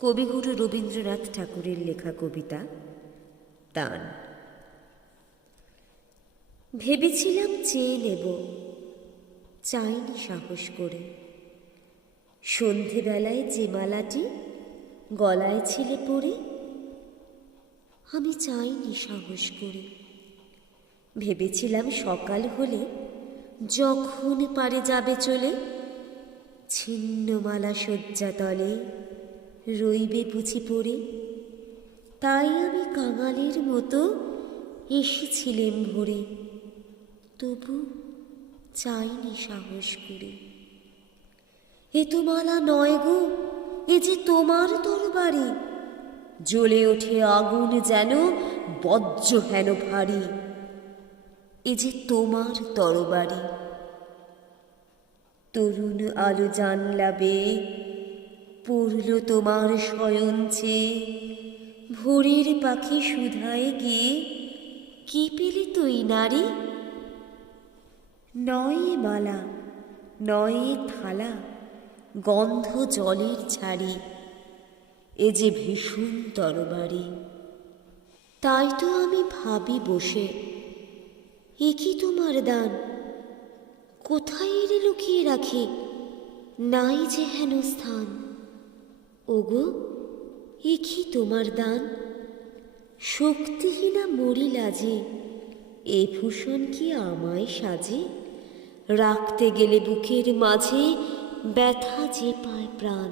কবিগুরু রবীন্দ্রনাথ ঠাকুরের লেখা কবিতা দান। ভেবেছিলাম চেয়ে নেব, চাইনি সাহস করে। সন্ধেবেলায় যে মালাটি গলায় ছিলে পড়ে, আমি চাইনি সাহস করে। ভেবেছিলাম সকাল হলে যখন পারে যাবে চলে, ছিন্নমালা শয্যা তলে রইবে বুঝি পড়ে। তাই আমি কাঙালের মতো এসেছিলেম ভোরে, তবু চাইনি সাহস করে। এ তো মালা নয় গো, এ যে তোমার তরবারি। জ্বলে ওঠে আগুন যেন বজ্র হেন ভারী, এ যে তোমার তরবারি। তরুণ আলো জানলা বেয়ে পড়ল তোমার শয়ন চেয়ে, ভোরের পাখি সুধায় গিয়ে কি পেলে তুই নারী? নয় মালা, নয় থালা, গন্ধ জলের ছাড়ি, এ যে ভীষণ তরবারি। তাই তো আমি ভাবি বসে, এ কি তোমার দান? কোথায় এরে লুকিয়ে রাখে, নাই যে হেন স্থান। ওগো, এ কি তোমার দান? শক্তিহীনা মরি লাজে, এ ভূষণ কি আমায় সাজে? রাখতে গেলে বুকের মাঝে ব্যথা যে পায় প্রাণ,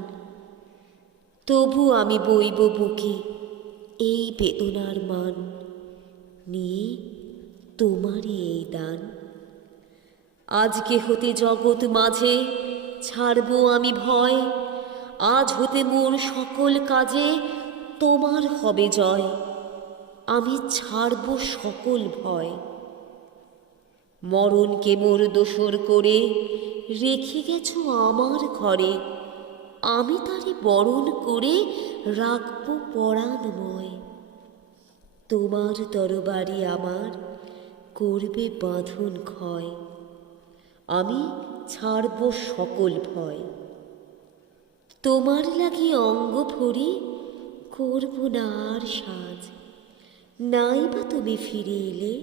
তবু আমি বইব বুকে এই বেদনার মান, নিয়ে তোমারই এই দান। আজকে হতে জগৎ মাঝে ছাড়ব আমি ভয়, আজ হতে মোর সকল কাজে তোমার হবে জয়। আমি ছাড়ব সকল ভয়। মরণকে মোর দোসর করে রেখে গেছো আমার ঘরে, আমি তারে বরণ করে রাখব পরাণময়। তোমার তরবারি আমার করবে বাঁধন ক্ষয়, আমি ছাড়ব সকল ভয়। তোমার লাগি অঙ্গ ভরি করব না আর সাজ, নাই বা তুমি ফিরে এলে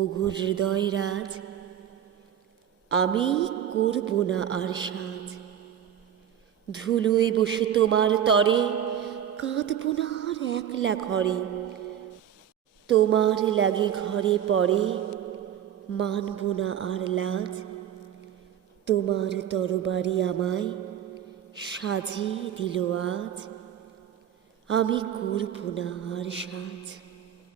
ওগো হৃদয় রাজ। আমি করব না আর সাজ, ধুলোয় বসে তোমার তরে কাঁদব না আর একলা ঘরে। তোমার লাগে ঘরে পড়ে মানব না আর লাজ, তোমার তরবারি আমায় সাজিয়ে দিল আজ, আমি করব না আর সাজ।